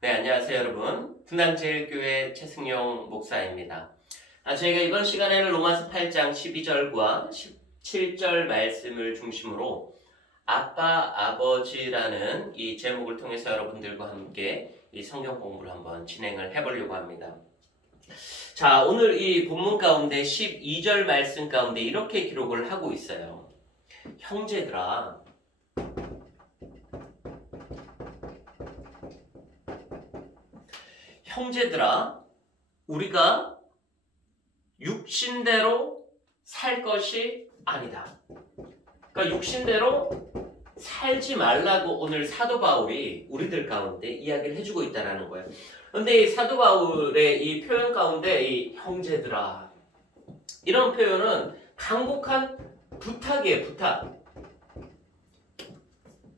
네, 안녕하세요, 여러분. 분당제일교회 최승용 목사입니다. 저희가 이번 시간에는 로마서 8장 12절과 17절 말씀을 중심으로 아빠, 아버지라는 이 제목을 통해서 여러분들과 함께 이 성경 공부를 한번 진행을 해보려고 합니다. 자, 오늘 이 본문 가운데 12절 말씀 가운데 이렇게 기록을 하고 있어요. 형제들아, 우리가 육신대로 살 것이 아니다. 그러니까 육신대로 살지 말라고 오늘 사도 바울이 우리들 가운데 이야기를 해주고 있다는 거예요. 그런데 이 사도 바울의 이 표현 가운데 이 형제들아 이런 표현은 간곡한 부탁이에요. 부탁.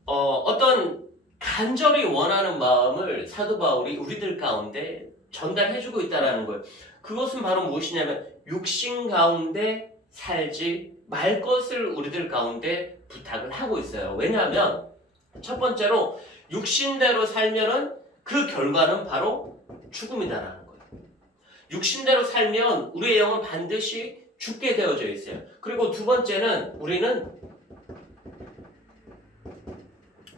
어떤 간절히 원하는 마음을 사도 바울이 우리들 가운데 전달해주고 있다는 거예요. 그것은 바로 무엇이냐면 육신 가운데 살지 말 것을 우리들 가운데 부탁을 하고 있어요. 왜냐하면 첫 번째로 육신대로 살면은 그 결과는 바로 죽음이다라는 거예요. 육신대로 살면 우리의 영은 반드시 죽게 되어져 있어요. 그리고 두 번째는 우리는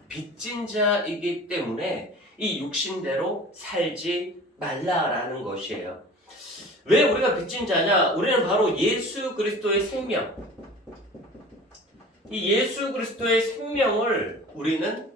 빚진 자이기 때문에 이 육신대로 살지 말라라는 것이에요. 왜 우리가 빚진 자냐? 우리는 바로 예수 그리스도의 생명, 이 예수 그리스도의 생명을 우리는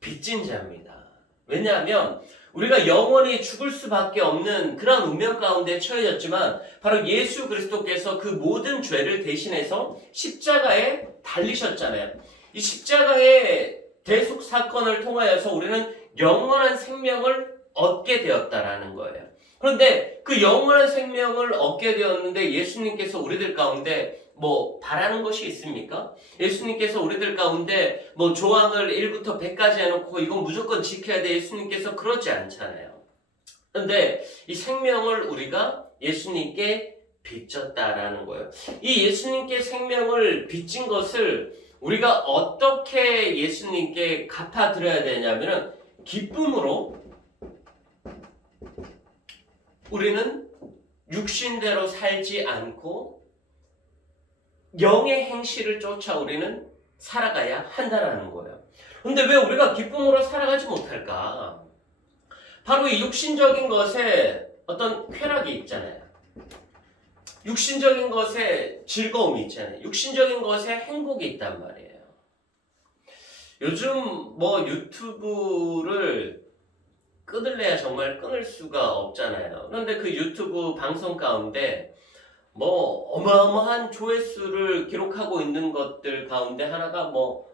빚진 자입니다. 왜냐하면 우리가 영원히 죽을 수밖에 없는 그런 운명 가운데 처해졌지만 바로 예수 그리스도께서 그 모든 죄를 대신해서 십자가에 달리셨잖아요. 이 십자가의 대속 사건을 통하여서 우리는 영원한 생명을 얻게 되었다라는 거예요. 그런데 그 영원한 생명을 얻게 되었는데 예수님께서 우리들 가운데 뭐 바라는 것이 있습니까? 예수님께서 우리들 가운데 뭐 조항을 1부터 100까지 해놓고 이건 무조건 지켜야 돼 예수님께서 그러지 않잖아요. 그런데 이 생명을 우리가 예수님께 빚졌다라는 거예요. 이 예수님께 생명을 빚진 것을 우리가 어떻게 예수님께 갚아드려야 되냐면은 기쁨으로 우리는 육신대로 살지 않고 영의 행실을 쫓아 우리는 살아가야 한다는 거예요. 근데 왜 우리가 기쁨으로 살아가지 못할까? 바로 이 육신적인 것에 어떤 쾌락이 있잖아요. 육신적인 것에 즐거움이 있잖아요. 육신적인 것에 행복이 있단 말이에요. 요즘 뭐 유튜브를 끊을래야 정말 끊을 수가 없잖아요. 그런데 그 유튜브 방송 가운데 뭐 어마어마한 조회수를 기록하고 있는 것들 가운데 하나가 뭐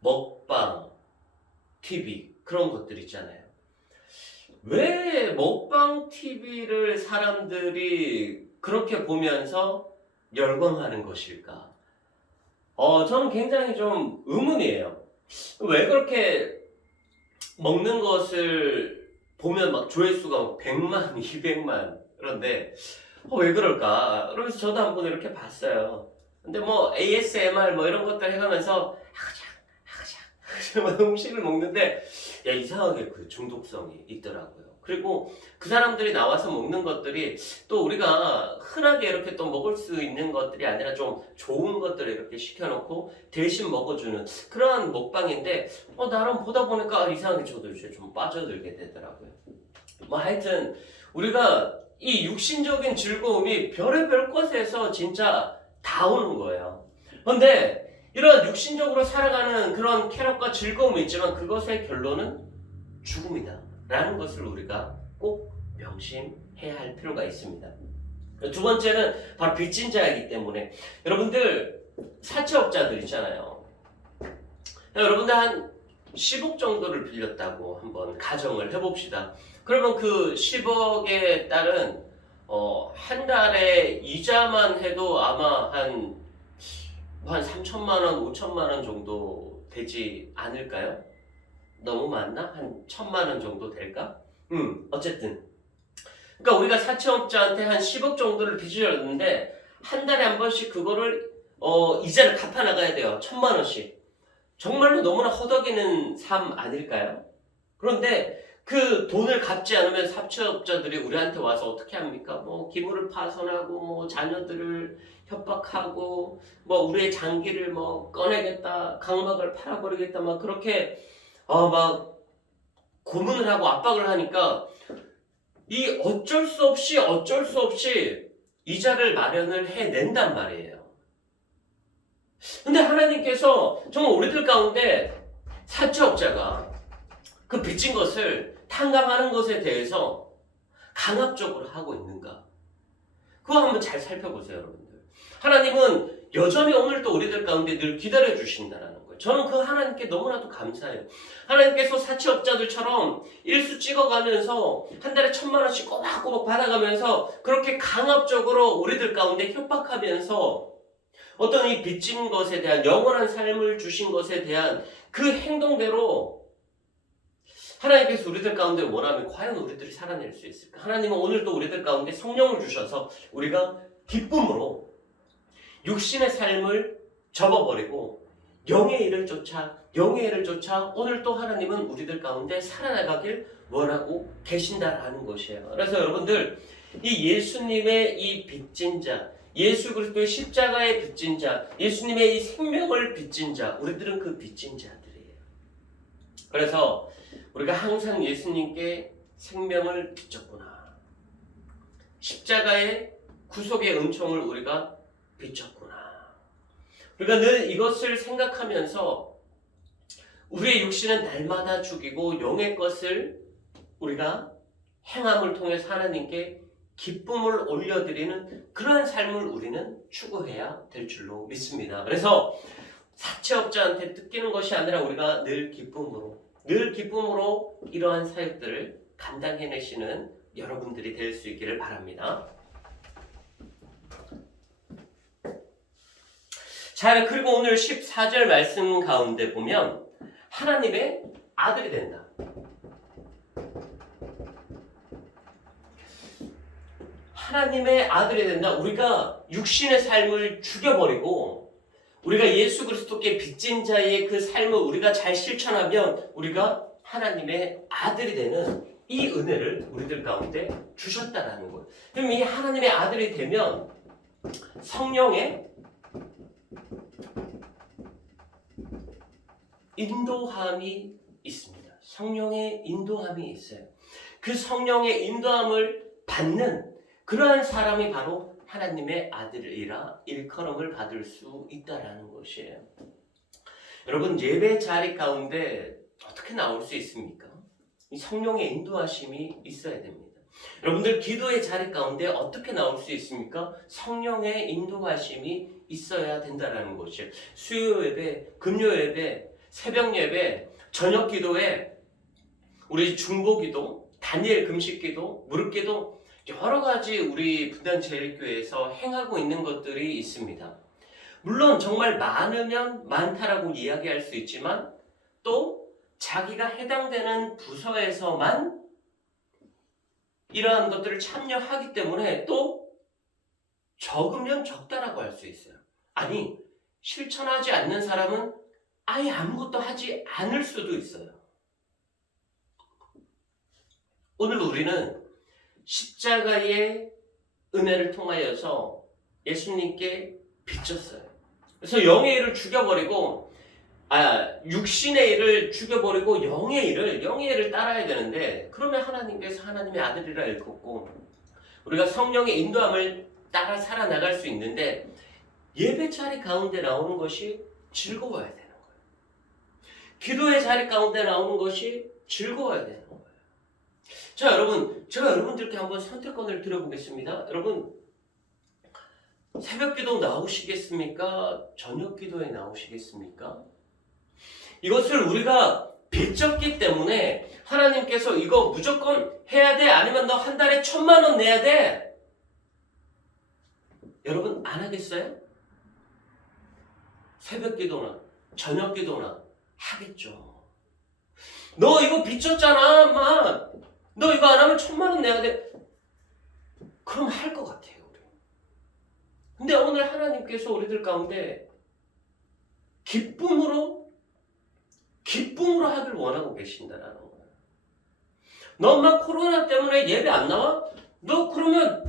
먹방, TV 그런 것들 있잖아요. 왜 먹방 TV를 사람들이 그렇게 보면서 열광하는 것일까? 저는 굉장히 좀 의문이에요. 왜 그렇게 먹는 것을 보면 막 조회수가 100만, 200만 그런데 왜 그럴까? 그러면서 저도 한번 이렇게 봤어요. 근데 뭐 ASMR 뭐 이런 것들 해가면서 하그작 음식을 먹는데 야 이상하게 그 중독성이 있더라고요. 그리고 그 사람들이 나와서 먹는 것들이 또 우리가 흔하게 이렇게 또 먹을 수 있는 것들이 아니라 좀 좋은 것들을 이렇게 시켜놓고 대신 먹어주는 그러한 먹방인데 나름 보다 보니까 이상하게 저도 이제 좀 빠져들게 되더라고요. 뭐 하여튼 우리가 이 육신적인 즐거움이 별의별 것에서 진짜 다 오는 거예요. 그런데 이런 육신적으로 살아가는 그런 쾌락과 즐거움이 있지만 그것의 결론은 죽음이다 라는 것을 우리가 꼭 명심해야 할 필요가 있습니다. 두 번째는 바로 빚진 자이기 때문에 여러분들 사채업자들 있잖아요. 여러분들 한 10억 정도를 빌렸다고 한번 가정을 해봅시다. 그러면 그 10억에 따른 한 달에 이자만 해도 아마 한 3천만 원, 5천만 원 정도 되지 않을까요? 너무 많나? 한 1,000만 원 정도 될까? 어쨌든. 그러니까 우리가 사채업자한테 한 10억 정도를 빚을 졌는데 한 달에 한 번씩 그거를 이자를 갚아 나가야 돼요. 1,000만 원씩. 정말로 너무나 허덕이는 삶 아닐까요? 그런데 그 돈을 갚지 않으면 사채업자들이 우리한테 와서 어떻게 합니까? 뭐 기물을 파손하고 뭐 자녀들을 협박하고 뭐 우리의 장기를 뭐 꺼내겠다, 강막을 팔아버리겠다, 막 그렇게 막 고문을 하고 압박을 하니까 이 어쩔 수 없이 이자를 마련을 해낸단 말이에요. 근데 하나님께서 정말 우리들 가운데 사채업자가 그 빚진 것을 탕감하는 것에 대해서 강압적으로 하고 있는가? 그거 한번 잘 살펴보세요, 여러분들. 하나님은 여전히 오늘도 우리들 가운데 늘 기다려 주신다는 거예요. 저는 그 하나님께 너무나도 감사해요. 하나님께서 사채업자들처럼 일수 찍어가면서 한 달에 1,000만 원씩 꼬박꼬박 받아가면서 그렇게 강압적으로 우리들 가운데 협박하면서 어떤 이 빚진 것에 대한 영원한 삶을 주신 것에 대한 그 행동대로 하나님께서 우리들 가운데 원하면 과연 우리들이 살아낼 수 있을까? 하나님은 오늘도 우리들 가운데 성령을 주셔서 우리가 기쁨으로 육신의 삶을 접어버리고 영의 일을 쫓아 오늘 또 하나님은 우리들 가운데 살아나가길 원하고 계신다라는 것이에요. 그래서 여러분들 이 예수님의 이 빚진 자, 예수 그리스도의 십자가의 빚진 자, 예수님의 이 생명을 빚진 자, 우리들은 그 빚진 자들이에요. 그래서 우리가 항상 예수님께 생명을 빚졌구나. 십자가의 구속의 은총을 우리가 빚졌구나. 우리가 늘 이것을 생각하면서 우리의 육신은 날마다 죽이고 영의 것을 우리가 행함을 통해서 하나님께 기쁨을 올려드리는 그러한 삶을 우리는 추구해야 될 줄로 믿습니다. 그래서 사채업자한테 뜯기는 것이 아니라 우리가 늘 기쁨으로 이러한 사역들을 감당해내시는 여러분들이 될 수 있기를 바랍니다. 자, 그리고 오늘 14절 말씀 가운데 보면 하나님의 아들이 된다. 하나님의 아들이 된다. 우리가 육신의 삶을 죽여버리고 우리가 예수 그리스도께 빚진 자의 그 삶을 우리가 잘 실천하면 우리가 하나님의 아들이 되는 이 은혜를 우리들 가운데 주셨다라는 거예요. 그럼 이 하나님의 아들이 되면 성령의 인도함이 있습니다. 성령의 인도함이 있어요. 그 성령의 인도함을 받는 그러한 사람이 바로 하나님의 아들이라 일컬음을 받을 수 있다라는 것이에요. 여러분, 예배 자리 가운데 어떻게 나올 수 있습니까? 이 성령의 인도하심이 있어야 됩니다. 여러분들, 기도의 자리 가운데 어떻게 나올 수 있습니까? 성령의 인도하심이 있어야 된다라는 것이에요. 수요 예배, 금요 예배, 새벽 예배, 저녁 기도에 우리 중보 기도, 다니엘 금식 기도, 무릎 기도, 여러 가지 우리 분당제일교회에서 행하고 있는 것들이 있습니다. 물론 정말 많으면 많다라고 이야기할 수 있지만 또 자기가 해당되는 부서에서만 이러한 것들을 참여하기 때문에 또 적으면 적다라고 할 수 있어요. 아니, 실천하지 않는 사람은 아예 아무것도 하지 않을 수도 있어요. 오늘 우리는 십자가의 은혜를 통하여서 예수님께 빚졌어요. 그래서 영의 일을 죽여버리고 육신의 일을 죽여버리고 영의 일을 따라야 되는데, 그러면 하나님께서 하나님의 아들이라 일컫고 우리가 성령의 인도함을 따라 살아나갈 수 있는데, 예배 자리 가운데 나오는 것이 즐거워야 되는 거예요. 기도의 자리 가운데 나오는 것이 즐거워야 되는 거예요. 자, 여러분, 제가 여러분들께 한번 선택권을 드려보겠습니다. 여러분, 새벽 기도 나오시겠습니까? 저녁 기도에 나오시겠습니까? 이것을 우리가 빚졌기 때문에 하나님께서 이거 무조건 해야 돼? 아니면 너 한 달에 1,000만 원 내야 돼? 여러분, 안 하겠어요? 새벽 기도나 저녁 기도나 하겠죠. 너 이거 빚졌잖아, 엄마. 너 이거 안 하면 1,000만 원 내야 돼. 그럼 할 것 같아요, 우리. 근데 오늘 하나님께서 우리들 가운데 기쁨으로 하길 원하고 계신다라는 거예요. 너 엄마 코로나 때문에 예배 안 나와? 너 그러면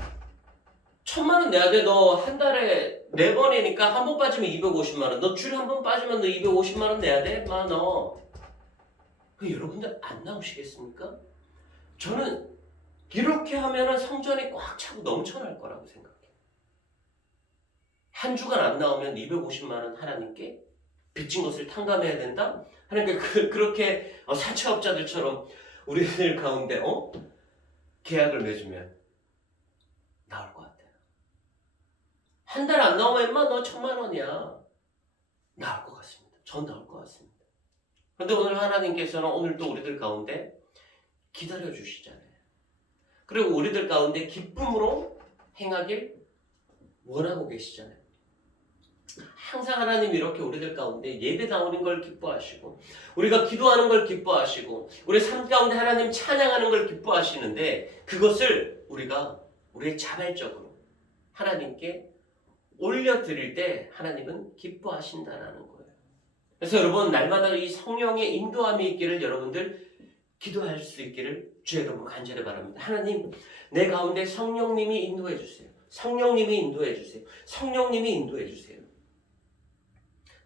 1,000만 원 내야 돼. 너 한 달에 4번이니까 한 번 빠지면 250만 원. 너 주일에 한 번 빠지면 너 250만 원 내야 돼. 마 너. 여러분들 안 나오시겠습니까? 저는 이렇게 하면은 성전이 꽉 차고 넘쳐날 거라고 생각해요. 한 주간 안 나오면 250만 원 하나님께 빚진 것을 탕감해야 된다? 하나님께 그렇게 사채업자들처럼 우리들 가운데 계약을 맺으면 나올 것 같아요. 한 달 안 나오면 인마 너 1,000만 원이야. 나올 것 같습니다. 전 나올 것 같습니다. 그런데 오늘 하나님께서는 오늘도 우리들 가운데 기다려 주시잖아요. 그리고 우리들 가운데 기쁨으로 행하길 원하고 계시잖아요. 항상 하나님 이렇게 우리들 가운데 예배 나오는 걸 기뻐하시고 우리가 기도하는 걸 기뻐하시고 우리 삶 가운데 하나님 찬양하는 걸 기뻐하시는데 그것을 우리가 우리의 자발적으로 하나님께 올려드릴 때 하나님은 기뻐하신다라는 거예요. 그래서 여러분 날마다 이 성령의 인도함이 있기를 여러분들 기도할 수 있기를 주의 이름으로 간절히 바랍니다. 하나님 내 가운데 성령님이 인도해 주세요. 성령님이 인도해 주세요. 성령님이 인도해 주세요.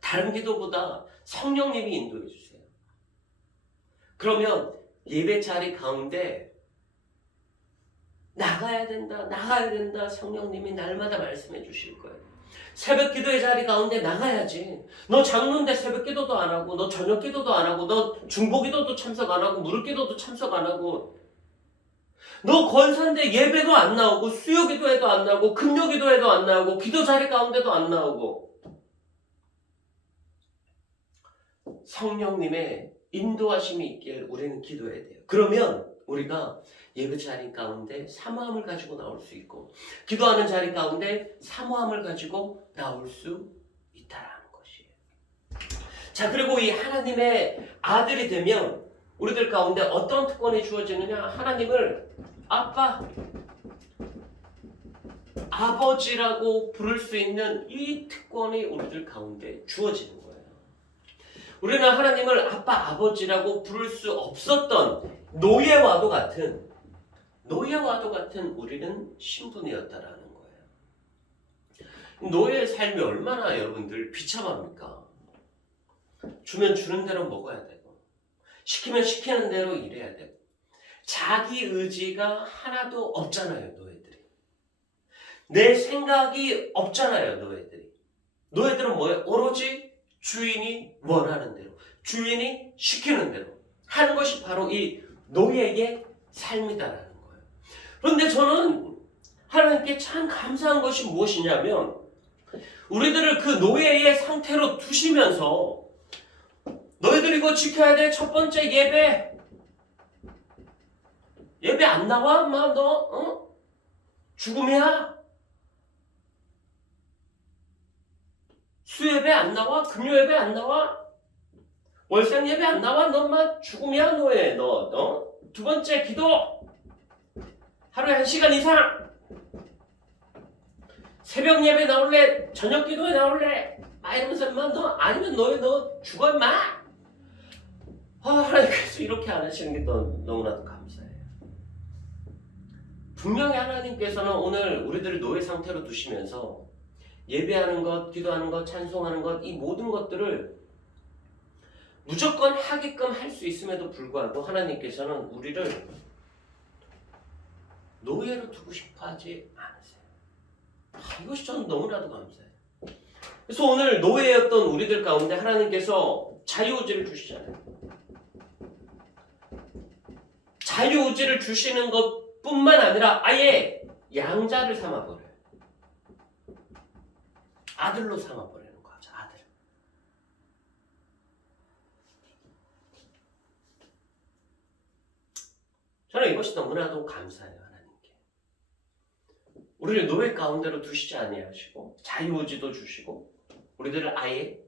다른 기도보다 성령님이 인도해 주세요. 그러면 예배 자리 가운데 나가야 된다. 성령님이 날마다 말씀해 주실 거예요. 새벽 기도의 자리 가운데 나가야지. 너 장로인데 새벽 기도도 안 하고, 너 저녁 기도도 안 하고, 너 중보 기도도 참석 안 하고, 무릎 기도도 참석 안 하고, 너 권사인데 예배도 안 나오고, 수요 기도에도 안 나오고, 금요 기도에도 안 나오고, 기도 자리 가운데도 안 나오고. 성령님의 인도하심이 있길 우리는 기도해야 돼요. 그러면 우리가 예배 자리 가운데 사모함을 가지고 나올 수 있고 기도하는 자리 가운데 사모함을 가지고 나올 수 있다라는 것이에요. 자, 그리고 이 하나님의 아들이 되면 우리들 가운데 어떤 특권이 주어지느냐? 하나님을 아빠, 아버지라고 부를 수 있는 이 특권이 우리들 가운데 주어지는 거예요. 우리는 하나님을 아빠, 아버지라고 부를 수 없었던 노예와도 같은 우리는 신분이었다라는 거예요. 노예의 삶이 얼마나 여러분들 비참합니까? 주면 주는 대로 먹어야 되고 시키면 시키는 대로 일해야 되고 자기 의지가 하나도 없잖아요. 노예들이. 내 생각이 없잖아요. 노예들은 뭐예요? 오로지 주인이 원하는 대로 주인이 시키는 대로 하는 것이 바로 이 노예의 삶이다라는 거예요. 그런데 저는 하나님께 참 감사한 것이 무엇이냐면 우리들을 그 노예의 상태로 두시면서 너희들 이거 지켜야 돼. 첫 번째 예배 안 나와? 엄마 너 죽음이야. 수예배 안 나와? 금요예배 안 나와? 월상 예배 안 나와? 너 엄마 죽음이야 노예. 너 두 번째 기도 하루에 1시간 이상 새벽 예배 나올래? 저녁 기도에 나올래? 이러면서 엄마 너 아니면 너 죽어 임마. 하나님께서 이렇게 안 하시는 게 너무나도 감사해요. 분명히 하나님께서는 오늘 우리들을 노예 상태로 두시면서 예배하는 것, 기도하는 것, 찬송하는 것, 이 모든 것들을 무조건 하게끔 할 수 있음에도 불구하고 하나님께서는 우리를 노예로 두고 싶어 하지 않으세요. 이것이 저는 너무나도 감사해요. 그래서 오늘 노예였던 우리들 가운데 하나님께서 자유의지를 주시잖아요. 자유의지를 주시는 것뿐만 아니라 아예 양자를 삼아버려요. 아들로 삼아버리는 거죠. 아들. 저는 이것이 너무나도 감사해요. 하나님께. 우리를 노예 가운데로 두시지 아니하시고 자유의지도 주시고 우리들을 아예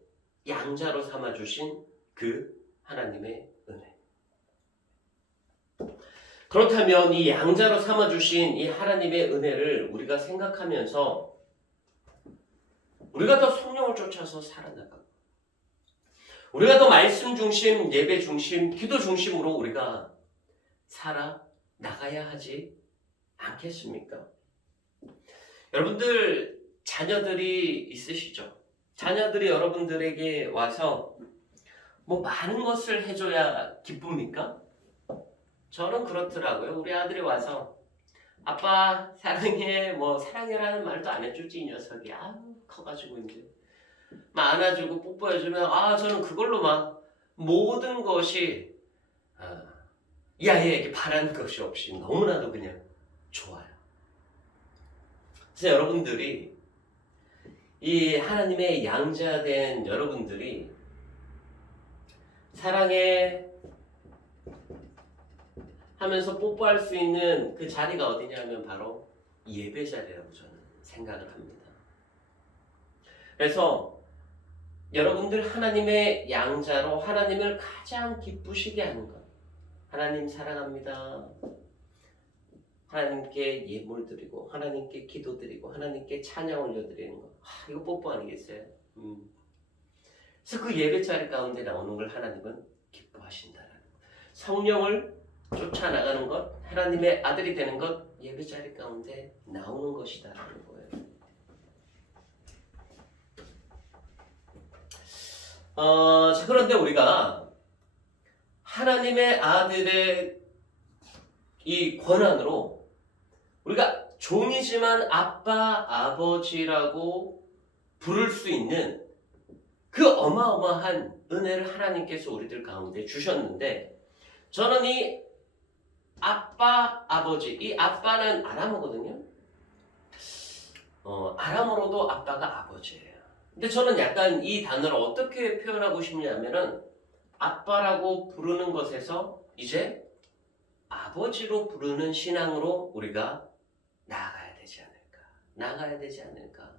양자로 삼아주신 그 하나님의 은혜. 그렇다면 이 양자로 삼아주신 이 하나님의 은혜를 우리가 생각하면서 우리가 더 성령을 쫓아서 살아나가고 우리가 더 말씀 중심, 예배 중심, 기도 중심으로 우리가 살아나가야 나가야 하지 않겠습니까? 여러분들 자녀들이 있으시죠? 자녀들이 여러분들에게 와서 뭐 많은 것을 해줘야 기쁩니까? 저는 그렇더라고요. 우리 아들이 와서 아빠 사랑해, 뭐 사랑해라는 말도 안 해주지 이 녀석이. 커가지고 이제 막 안아주고 뽀뽀해주면 저는 그걸로 막 모든 것이 이 아이에게 바라는 것이 없이 너무나도 그냥 좋아요. 그래서 여러분들이 이 하나님의 양자된 여러분들이 사랑해 하면서 뽀뽀할 수 있는 그 자리가 어디냐면 바로 예배 자리라고 저는 생각을 합니다. 그래서 여러분들 하나님의 양자로 하나님을 가장 기쁘시게 하는 것, 하나님 사랑합니다, 하나님께 예물 드리고 하나님께 기도 드리고 하나님께 찬양 올려드리는 거, 이거 뽀뽀 아니겠어요? 그래서 그 예배 자리 가운데 나오는 걸 하나님은 기뻐하신다라는 것. 성령을 쫓아나가는 것, 하나님의 아들이 되는 것, 예배 자리 가운데 나오는 것이다라는 거예요. 자, 그런데 우리가 하나님의 아들의 이 권한으로 우리가 종이지만 아빠, 아버지라고 부를 수 있는 그 어마어마한 은혜를 하나님께서 우리들 가운데 주셨는데, 저는 이 아빠, 아버지, 이 아빠는 아람어거든요. 아람어로도 아빠가 아버지예요. 근데 저는 약간 이 단어를 어떻게 표현하고 싶냐면은 아빠라고 부르는 것에서 이제 아버지로 부르는 신앙으로 우리가 나아가야 되지 않을까.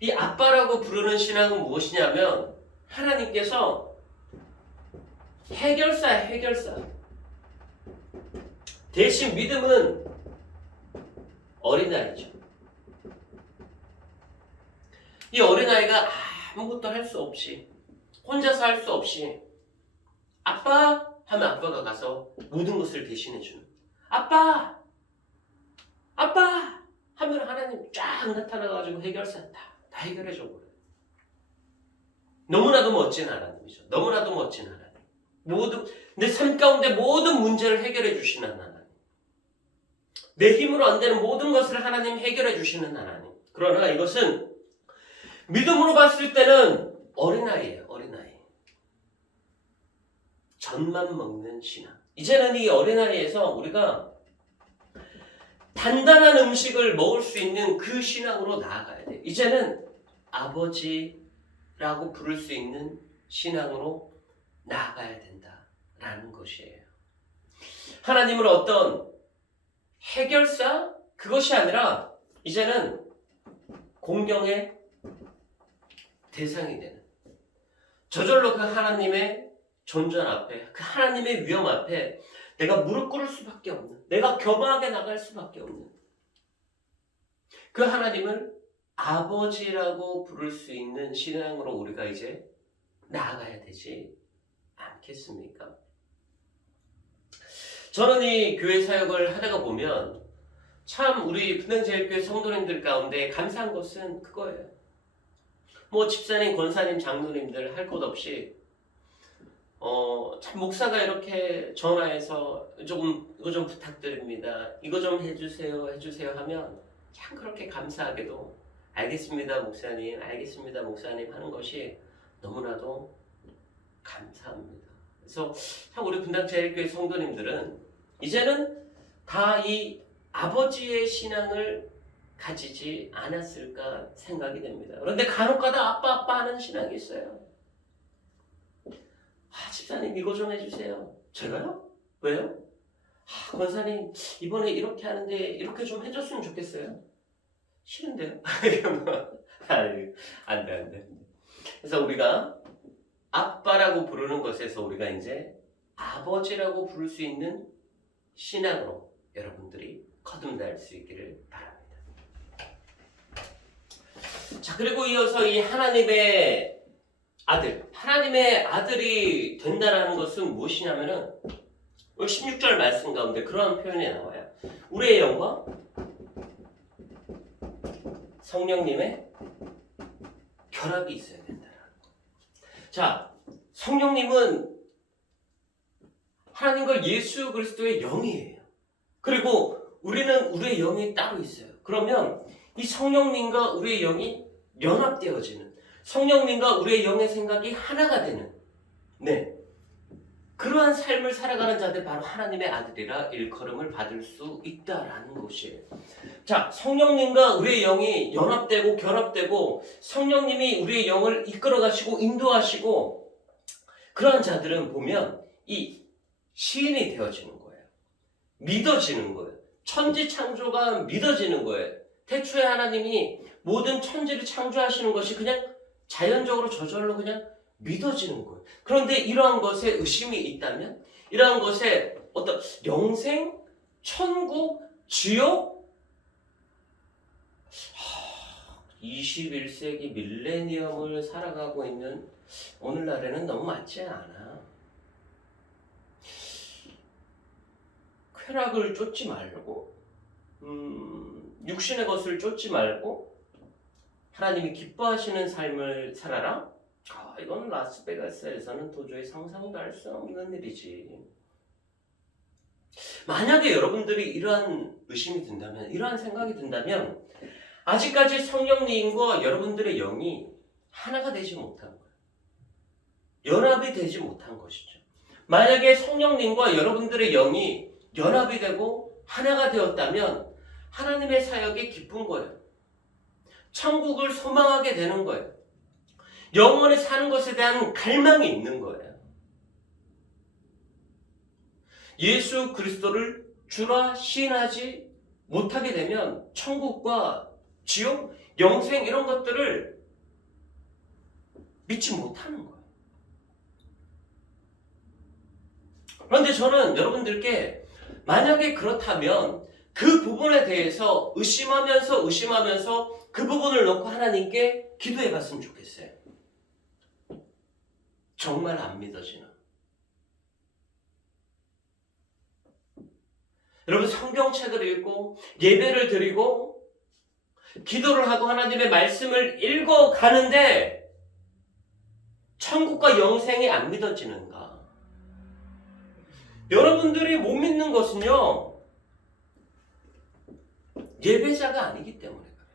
이 아빠라고 부르는 신앙은 무엇이냐면 하나님께서 해결사. 대신 믿음은 어린아이죠. 이 어린아이가 아무것도 할 수 없이, 혼자서 할 수 없이 아빠 하면 아빠가 가서 모든 것을 대신해주는, 아빠 하면 하나님 쫙 나타나가지고 해결사 다 해결해줘 버려요. 너무나도 멋진 하나님이죠. 너무나도 멋진 하나님. 내 삶 가운데 모든 문제를 해결해 주시는 하나님. 내 힘으로 안 되는 모든 것을 하나님 해결해 주시는 하나님. 그러나 이것은 믿음으로 봤을 때는 어린아이예요. 어린아이. 젖만 먹는 신앙. 이제는 이 어린아이에서 우리가 단단한 음식을 먹을 수 있는 그 신앙으로 나아가야 돼요. 이제는 아버지라고 부를 수 있는 신앙으로 나아가야 된다라는 것이에요. 하나님을 어떤 해결사? 그것이 아니라 이제는 공경의 대상이 되는, 저절로 그 하나님의 존전 앞에, 그 하나님의 위엄 앞에 내가 무릎 꿇을 수밖에 없는, 내가 겸허하게 나갈 수밖에 없는 그 하나님을 아버지라고 부를 수 있는 신앙으로 우리가 이제 나아가야 되지 않겠습니까? 저는 이 교회 사역을 하다가 보면 참 우리 분당제일교회 성도님들 가운데 감사한 것은 그거예요. 뭐 집사님, 권사님, 장로님들 할 것 없이 참 목사가 이렇게 전화해서 이거 좀 부탁드립니다, 이거 좀 해주세요 하면 참 그렇게 감사하게도 알겠습니다 목사님 하는 것이 너무나도 감사합니다. 그래서 참 우리 분당제일교회 성도님들은 이제는 다 이 아버지의 신앙을 가지지 않았을까 생각이 됩니다. 그런데 간혹가다 아빠 하는 신앙이 있어요. 집사님 이거 좀 해주세요. 제가요? 왜요? 권사님 이번에 이렇게 하는데 이렇게 좀 해줬으면 좋겠어요. 싫은데요? 안 돼. 그래서 우리가 아빠라고 부르는 것에서 우리가 이제 아버지라고 부를 수 있는 신앙으로 여러분들이 거듭날 수 있기를 바랍니다. 자, 그리고 이어서 이 하나님의 아들이 된다라는 것은 무엇이냐면은 오늘 16절 말씀 가운데 그러한 표현이 나와요. 우리의 영과 성령님의 결합이 있어야 된다. 자, 성령님은 하나님과 예수 그리스도의 영이에요. 그리고 우리는 우리의 영이 따로 있어요. 그러면 이 성령님과 우리의 영이 연합되어지는, 성령님과 우리의 영의 생각이 하나가 되는, 네, 그러한 삶을 살아가는 자들, 바로 하나님의 아들이라 일컬음을 받을 수 있다라는 것이에요. 자, 성령님과 우리의 영이 연합되고 결합되고 성령님이 우리의 영을 이끌어 가시고 인도하시고, 그러한 자들은 보면 이 시인이 되어지는 거예요. 믿어지는 거예요. 천지창조가 믿어지는 거예요. 태초에 하나님이 모든 천지를 창조하시는 것이 그냥 자연적으로 저절로 그냥 믿어지는 거예요. 그런데 이러한 것에 의심이 있다면, 이러한 것에 어떤 영생, 천국, 지옥, 21세기 밀레니엄을 살아가고 있는 오늘날에는 너무 맞지 않아. 쾌락을 쫓지 말고, 육신의 것을 쫓지 말고 하나님이 기뻐하시는 삶을 살아라. 이건 라스베가스에서는 도저히 상상도 할 수 없는 일이지. 만약에 여러분들이 이러한 의심이 든다면, 이러한 생각이 든다면, 아직까지 성령님과 여러분들의 영이 하나가 되지 못한 거예요. 연합이 되지 못한 것이죠. 만약에 성령님과 여러분들의 영이 연합이 되고 하나가 되었다면 하나님의 사역이 기쁜 거예요. 천국을 소망하게 되는 거예요. 영원히 사는 것에 대한 갈망이 있는 거예요. 예수 그리스도를 주라 시인하지 못하게 되면 천국과 지옥, 영생 이런 것들을 믿지 못하는 거예요. 그런데 저는 여러분들께 만약에 그렇다면 그 부분에 대해서 의심하면서 그 부분을 놓고 하나님께 기도해 봤으면 좋겠어요. 정말 안 믿어지나? 여러분, 성경책을 읽고 예배를 드리고 기도를 하고 하나님의 말씀을 읽어가는데 천국과 영생이 안 믿어지는가? 여러분들이 못 믿는 것은요, 예배자가 아니기 때문에 그래요.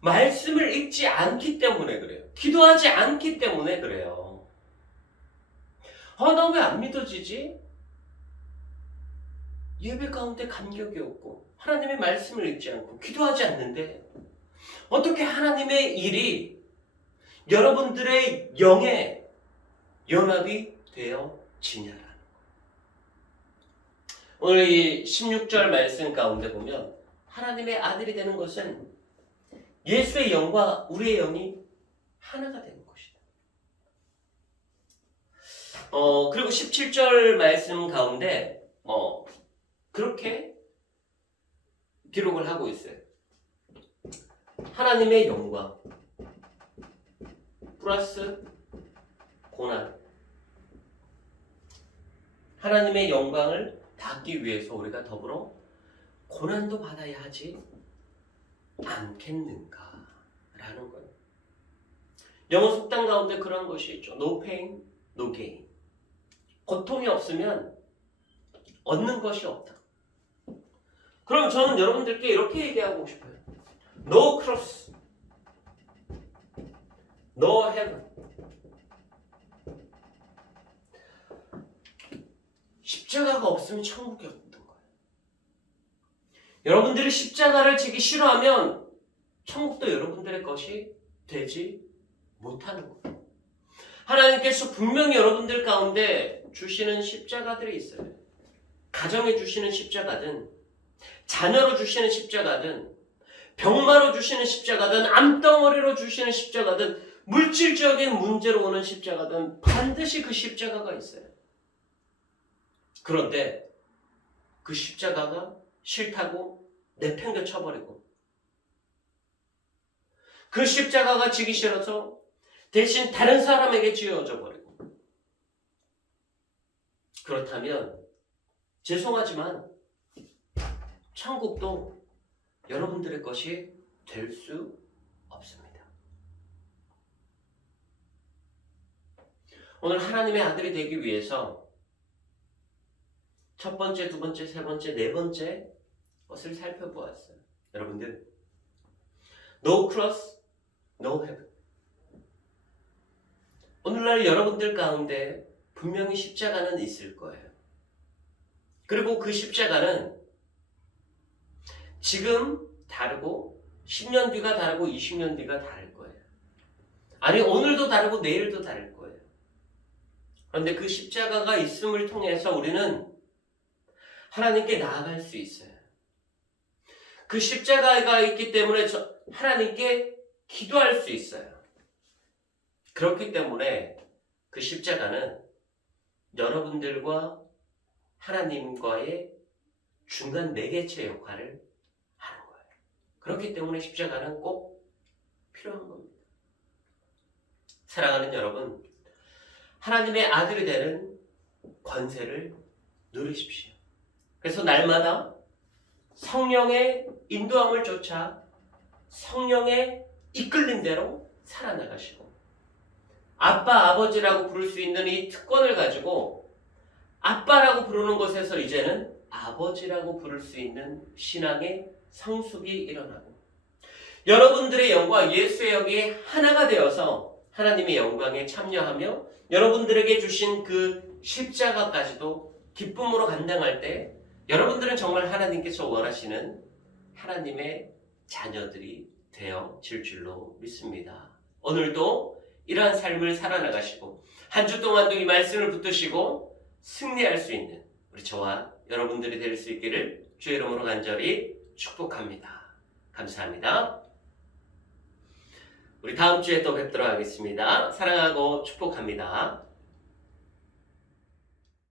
말씀을 읽지 않기 때문에 그래요. 기도하지 않기 때문에 그래요. 나 왜 안 믿어지지? 예배 가운데 감격이 없고 하나님의 말씀을 읽지 않고 기도하지 않는데 어떻게 하나님의 일이 여러분들의 영에 연합이 되어지냐라는 거예요. 오늘 이 16절 말씀 가운데 보면 하나님의 아들이 되는 것은 예수의 영과 우리의 영이 하나가 되는 것이다. 그리고 17절 말씀 가운데 그렇게 기록을 하고 있어요. 하나님의 영광 플러스 고난. 하나님의 영광을 받기 위해서 우리가 더불어 고난도 받아야 하지 않겠는가 라는 거예요. 영어 속담 가운데 그런 것이 있죠. No pain, no gain. 고통이 없으면 얻는 것이 없다. 그럼 저는 여러분들께 이렇게 얘기하고 싶어요. No cross, no heaven. 십자가가 없으면 천국이 없는 거예요. 여러분들이 십자가를 지기 싫어하면 천국도 여러분들의 것이 되지 못하는 거예요. 하나님께서 분명히 여러분들 가운데 주시는 십자가들이 있어요. 가정에 주시는 십자가든, 자녀로 주시는 십자가든, 병마로 주시는 십자가든, 암덩어리로 주시는 십자가든, 물질적인 문제로 오는 십자가든 반드시 그 십자가가 있어요. 그런데 그 십자가가 싫다고 내팽겨 쳐버리고, 그 십자가가 지기 싫어서 대신 다른 사람에게 지어져 버리고, 그렇다면 죄송하지만 천국도 여러분들의 것이 될 수 없습니다. 오늘 하나님의 아들이 되기 위해서 첫 번째, 두 번째, 세 번째, 네 번째 것을 살펴보았어요. 여러분들, No cross, no heaven. 오늘날 여러분들 가운데 분명히 십자가는 있을 거예요. 그리고 그 십자가는 지금 다르고 10년 뒤가 다르고 20년 뒤가 다를 거예요. 아니, 오늘도 다르고 내일도 다를 거예요. 그런데 그 십자가가 있음을 통해서 우리는 하나님께 나아갈 수 있어요. 그 십자가가 있기 때문에 하나님께 기도할 수 있어요. 그렇기 때문에 그 십자가는 여러분들과 하나님과의 중간 매개체 역할을 하는 거예요. 그렇기 때문에 십자가는 꼭 필요한 겁니다. 사랑하는 여러분, 하나님의 아들이 되는 권세를 누리십시오. 그래서 날마다 성령의 인도함을 쫓아 성령의 이끌림대로 살아나가시고 아빠, 아버지라고 부를 수 있는 이 특권을 가지고 아빠라고 부르는 곳에서 이제는 아버지라고 부를 수 있는 신앙의 성숙이 일어나고 여러분들의 영과 예수의 영이 하나가 되어서 하나님의 영광에 참여하며 여러분들에게 주신 그 십자가까지도 기쁨으로 감당할 때 여러분들은 정말 하나님께서 원하시는 하나님의 자녀들이 되어질 줄로 믿습니다. 오늘도 이러한 삶을 살아나가시고 한 주 동안도 이 말씀을 붙드시고 승리할 수 있는 우리 저와 여러분들이 될 수 있기를 주의 이름으로 간절히 축복합니다. 감사합니다. 우리 다음 주에 또 뵙도록 하겠습니다. 사랑하고 축복합니다.